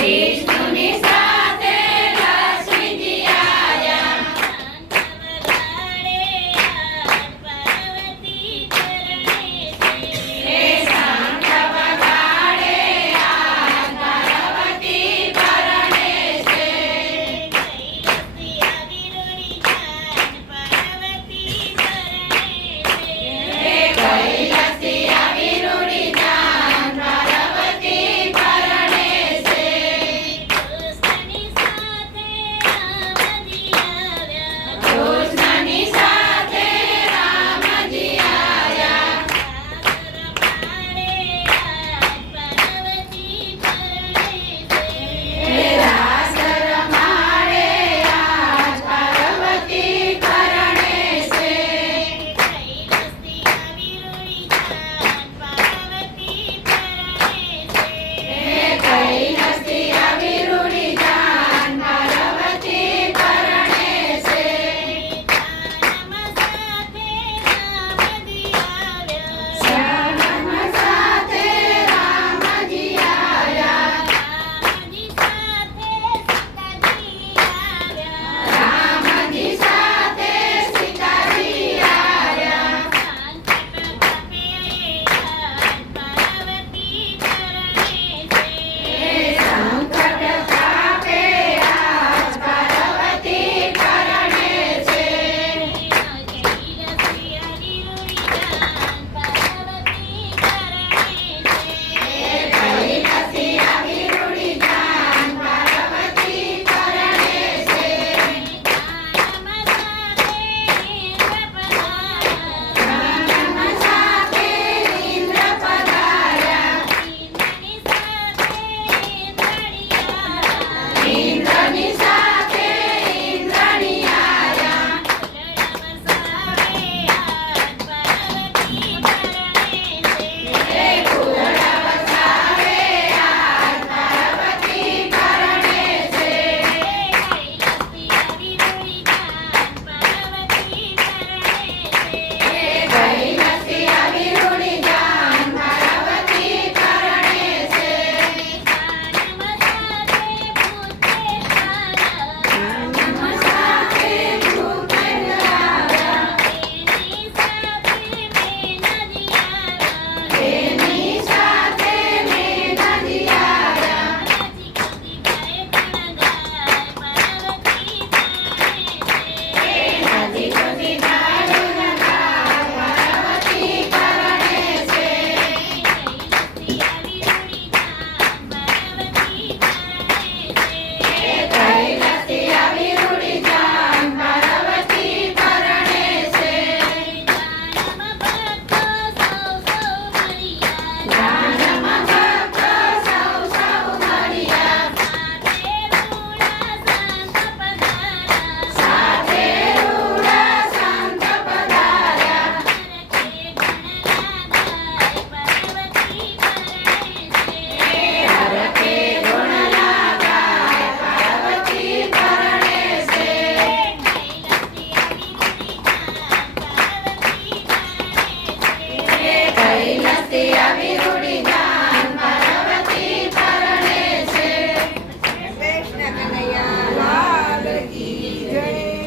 país nisso. Namaste.